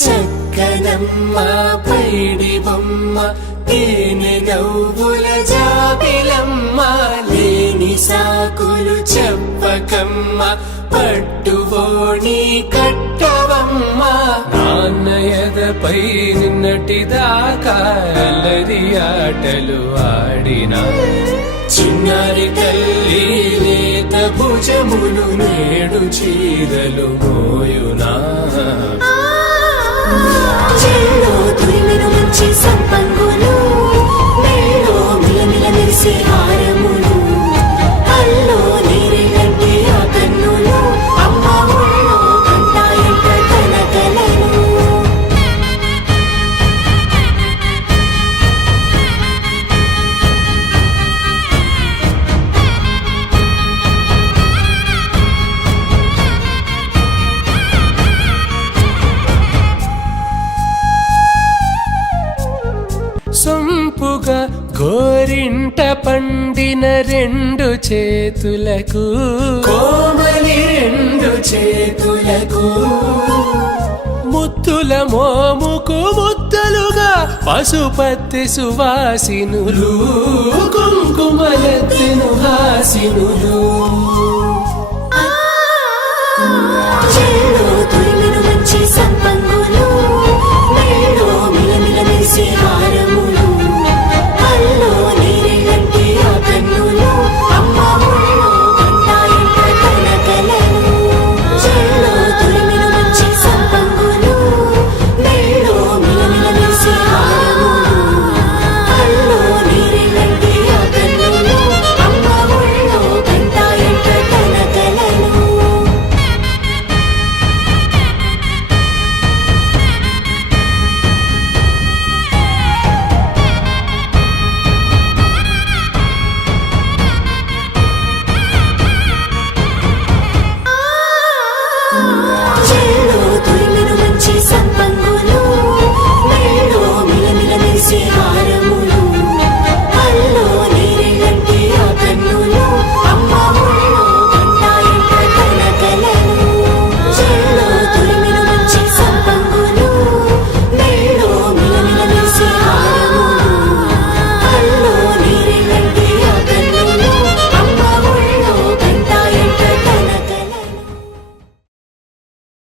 చక్కనమ్మ పైడి బొమ్మ తేనె నవ్వుల జాబిలమ్మ లేని సాకులు చెప్పకమ్మ పట్టువోణి కట్టవమ్మ నాన్నయదపై నిన్నటిదాకా అల్లరి ఆటలు ఆడినా చిన్నారి తల్లి లేత భుజములు నేడు చీరలు మోయునా చెల్లో తురిమిను మంచి సంపంగులు మెళ్ళో మిలమిల మెరిసే హారములు అల్లో నీరెళ్ళంటే ఆ కన్నులు అమ్మ ఒళ్ళో కంటాయంట కలకలను సొంపుగా గోరింట పండిన రెండు చేతులకు కోమలి రెండు చేతులకు ముత్తుల మోముకు ముద్దలుగా పశుపతి సువాసినులు కుంకుమలెత్తిను హాసినులు చెల్లో తురిమిను మంచి సంపంగులు మెళ్ళో మిలమిల మెరిసే హారములు అల్లో నీరెళ్ళంటే ఆ కన్నులు అమ్మ ఒళ్ళో కంటాయంట కలకలను చెల్లో తురిమిను మంచి సంపంగులు మెళ్ళో మిలమిల మెరిసే హారములు అల్లో నీరెళ్ళంటే ఆ కన్నులు అమ్మ ఒళ్ళో కంటాయంట కలకలను చెల్లో